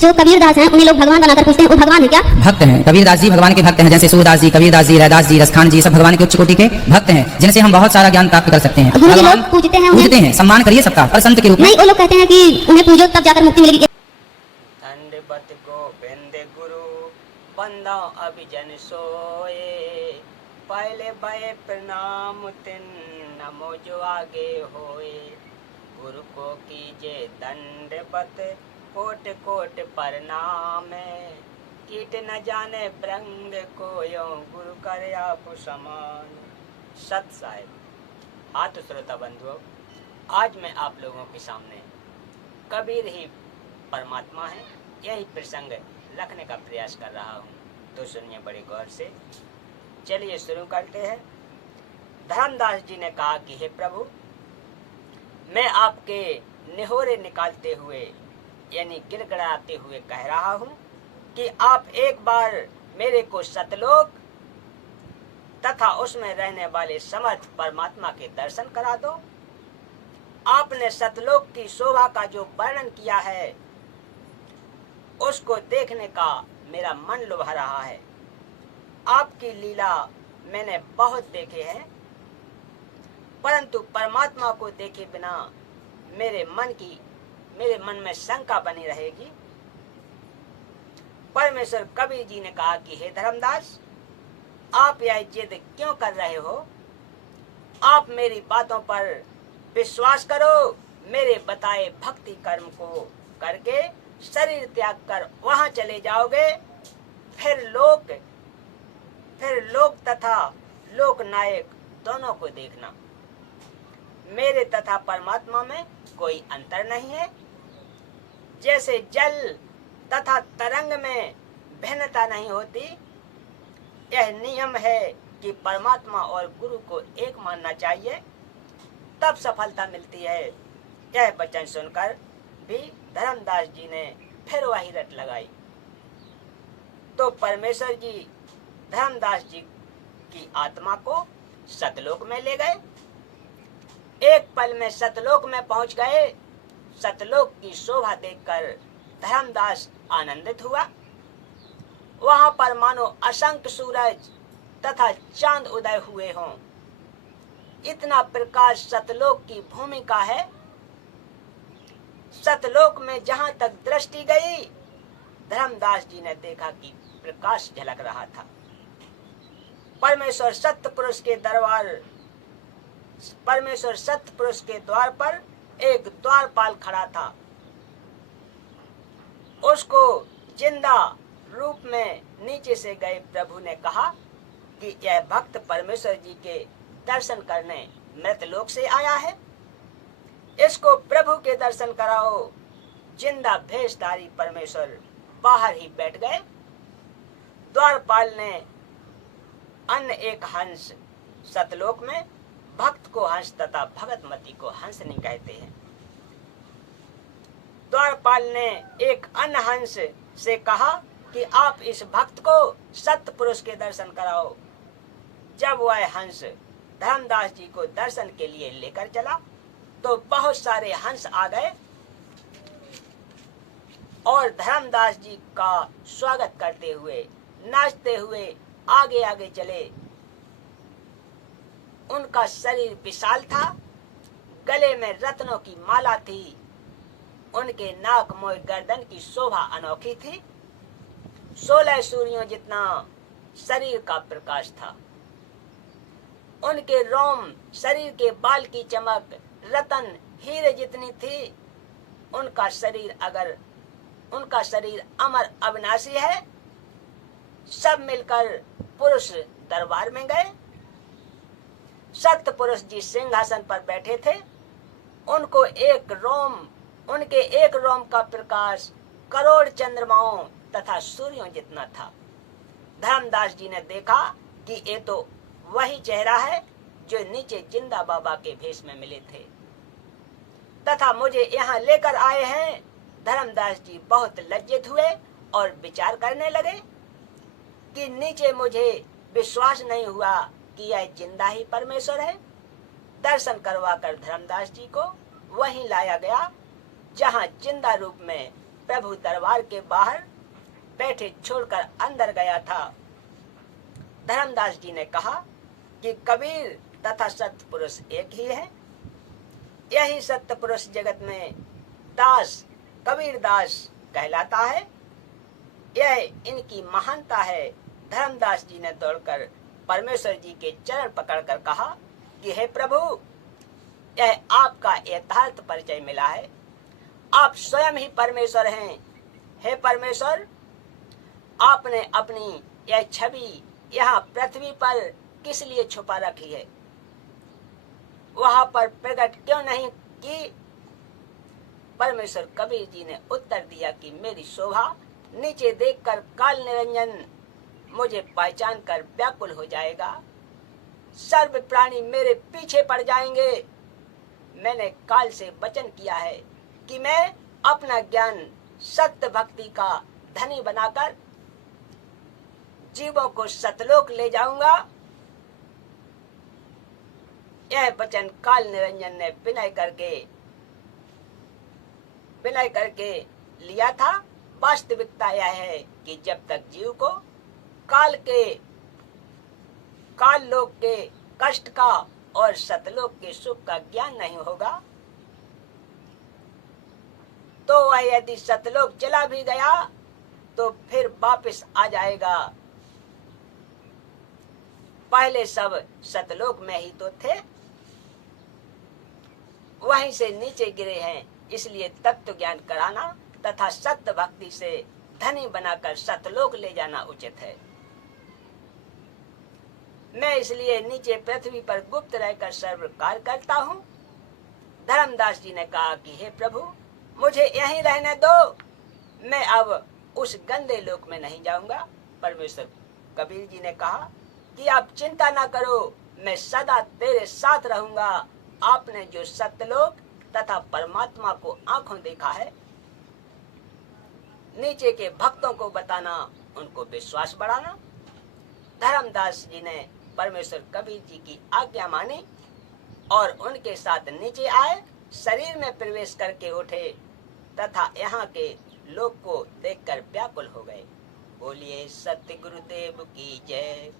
जो कबीरदास हैं उन्हें लोग भगवान बनाकर पूछते हैं, वो भगवान है क्या? भक्त हैं। कबीरदास जी भगवान के भक्त हैं, जैसे सूरदास जी, कबीरदास जी, रैदास जी, रसखान जी, सब भगवान के उच्च कोटि के भक्त हैं, जिनसे हम बहुत सारा ज्ञान प्राप्त कर सकते हैं। गुरु जी भगवान लोग पूजते हैं पूजते हैं, सम्मान करिए सबका, पर संत के रूप में नहीं। वो लोग कहते हैं कि उन्हें पूजो तब जाकर मुक्ति मिलेगी। दंडवत गोविंद गुरु बंदा अभिजन सोए, पहले भय प्रणाम तिन नमो जो आगे होए। गुरु को कीजे दंडवत कोट कोट प्रणाम, कीट न जाने ब्रंग को यो गुरु कर आप समान। सत साहिब। हाथ श्रोता बंधुओं, आज मैं आप लोगों के सामने कबीर ही परमात्मा है, यही प्रसंग रखने का प्रयास कर रहा हूँ, तो सुनिए बड़े गौर से। चलिए शुरू करते हैं। धर्मदास जी ने कहा कि हे प्रभु, मैं आपके निहोरे निकालते हुए यानी गिड़गिड़ाते हुए कह रहा हूँ कि आप एक बार मेरे को सतलोक तथा उसमें रहने वाले समर्थ परमात्मा के दर्शन करा दो। आपने सतलोक की शोभा का जो वर्णन किया है, उसको देखने का मेरा मन लुभा रहा है। आपकी लीला मैंने बहुत देखे हैं, परंतु परमात्मा को देखे बिना मेरे मन में शंका बनी रहेगी। परमेश्वर कबीर जी ने कहा कि हे धर्मदास, आप यह जिद क्यों कर रहे हो? आप मेरी बातों पर विश्वास करो। मेरे बताए भक्ति कर्म को करके शरीर त्याग कर वहां चले जाओगे, फिर लोक तथा लोक नायक दोनों को देखना। मेरे तथा परमात्मा में कोई अंतर नहीं है। जैसे जल तथा तरंग में भिन्नता नहीं होती, यह नियम है कि परमात्मा और गुरु को एक मानना चाहिए, तब सफलता मिलती है। यह वचन सुनकर भी धर्मदास जी ने फिर वही रट लगाई। तो परमेश्वर जी धर्मदास जी की आत्मा को सतलोक में ले गए। एक पल में सतलोक में पहुंच गए। सतलोक की शोभा देखकर धर्मदास आनंदित हुआ। वहां पर मानो असंख्य सूरज तथा चांद उदय हुए हों, इतना प्रकाश सतलोक की भूमि का है। सतलोक में जहां तक दृष्टि गई, धर्मदास जी ने देखा कि प्रकाश झलक रहा था। परमेश्वर सत्य पुरुष के द्वार पर एक द्वारपाल खड़ा था। उसको जिंदा रूप में नीचे से गए प्रभु ने कहा कि यह भक्त परमेश्वर जी के दर्शन करने मृतलोक से आया है, इसको प्रभु के दर्शन कराओ। जिंदा भेषधारी परमेश्वर बाहर ही बैठ गए। द्वारपाल ने अन्य एक हंस, सतलोक में भक्त को हंस तथा भगतमती को हंस नहीं कहते हैं। द्वारपाल ने एक अन्य हंस से कहा कि आप इस भक्त को सत्य पुरुष के दर्शन कराओ। जब वह हंस धर्मदास जी को दर्शन के लिए लेकर चला, तो बहुत सारे हंस आ गए और धर्मदास जी का स्वागत करते हुए, नाचते हुए आगे आगे चले। उनका शरीर विशाल था, गले में रत्नों की माला थी, उनके नाक मोह गर्दन की शोभा अनोखी थी। 16 सूर्यों जितना शरीर का प्रकाश था। उनके रोम, शरीर के बाल की चमक रतन हीरे जितनी थी। उनका शरीर अमर अविनाशी है। सब मिलकर पुरुष दरबार में गए। सत्य पुरुष जी सिंहासन पर बैठे थे। उनके एक रोम का प्रकाश करोड़ चंद्रमाओं तथा सूर्यों जितना था। धर्मदास जी ने देखा कि ये तो वही चेहरा है जो नीचे जिंदा बाबा के भेष में मिले थे तथा मुझे यहाँ लेकर आए हैं। धर्मदास जी बहुत लज्जित हुए और विचार करने लगे कि नीचे मुझे विश्वास नहीं हुआ कि यह जिंदा ही परमेश्वर है। दर्शन करवाकर धर्मदास जी को वहीं लाया गया जहां जिंदा रूप में प्रभु दरबार के बाहर बैठे छोड़कर अंदर गया था। धर्मदास जी ने कहा कि कबीर तथा सत्य पुरुष एक ही है। यही सत्य पुरुष जगत में दास कबीर दास कहलाता है। यह इनकी महानता है। धर्मदास जी ने दौड़कर परमेश्वर जी के चरण पकड़कर कहा कि हे प्रभु, यह आपका यथार्थ परिचय मिला है। आप स्वयं ही परमेश्वर हैं। हे परमेश्वर, आपने अपनी यह छवि यहाँ पृथ्वी पर किस लिए छुपा रखी है? वहां पर प्रकट क्यों नहीं की? परमेश्वर कबीर जी ने उत्तर दिया कि मेरी शोभा नीचे देखकर काल निरंजन मुझे पहचान कर व्याकुल हो जाएगा। सर्व प्राणी मेरे पीछे पड़ जाएंगे। मैंने काल से वचन किया है कि मैं अपना ज्ञान सत्य भक्ति का धनी बनाकर जीवों को सतलोक ले जाऊंगा। यह वचन काल निरंजन ने विनय करके लिया था। वास्तविकता यह है कि जब तक जीव को काल लोक के कष्ट का और सतलोक के सुख का ज्ञान नहीं होगा, तो वह यदि सतलोक चला भी गया तो फिर वापस आ जाएगा। पहले सब सतलोक में ही तो थे, वहीं से नीचे गिरे हैं। इसलिए तत्व ज्ञान कराना तथा सत्य भक्ति से धनी बनाकर सतलोक ले जाना उचित है। मैं इसलिए नीचे पृथ्वी पर गुप्त रहकर सर्व कार्य करता हूँ। धर्मदास जी ने कहा कि हे प्रभु, मुझे यहीं रहने दो, मैं अब उस गंदे लोक में नहीं जाऊंगा। परमेश्वर कबीर जी ने कहा कि आप चिंता ना करो, मैं सदा तेरे साथ रहूंगा। आपने जो सत्यलोक तथा परमात्मा को आंखों देखा है, नीचे के भक्तों को बताना, उनको विश्वास बढ़ाना। धर्मदास जी ने परमेश्वर कबीर जी की आज्ञा मानी और उनके साथ नीचे आए, शरीर में प्रवेश करके उठे तथा यहाँ के लोक को देखकर व्याकुल हो गए। बोलिए सत्य गुरुदेव की जय।